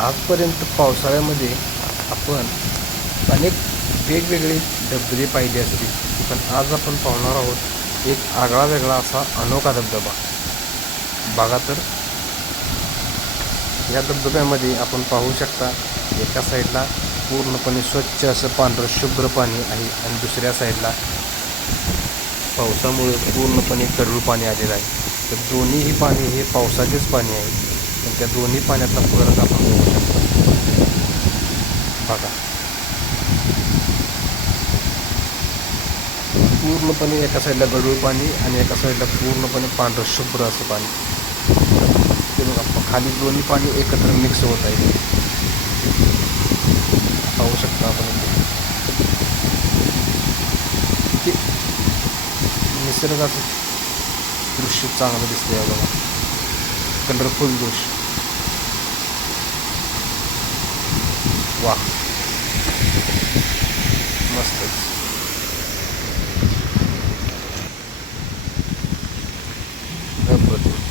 आजपर्यंत पावसाळ्यामध्ये आपण अनेक वेगवेगळे धबधबे पाहिले असतील. पण आज आपण पाहणार आहोत एक आगळा वेगळा असा अनोखा धबधबा. बघा तर या धबधब्यामध्ये आपण पाहू शकता एका साईडला पूर्णपणे स्वच्छ असं पांढरं शुभ्र पाणी आहे आणि दुसऱ्या साईडला पावसामुळे पूर्णपणे गढूळ पाणी आलेलं आहे. तर दोन्हीही पाणी हे पावसाचेच पाणी आहे. त्या दोन्ही पाण्यातला फरक आपण बघू शकतो. बघा. पूर्णपणे एका साईडला गडूळ पाणी आणि एका साईडला पूर्णपणे पांढरं शुभ्र असं पाणी. ते बघा खाली दोन्ही पाणी एकत्र मिक्स होत आहे. पाहू शकता आपण ते निसर्गाचं दृश्य चांगलं दिसतं आहे बघा. कलरफुल दृश्य. वा मस्तच अप्रतिम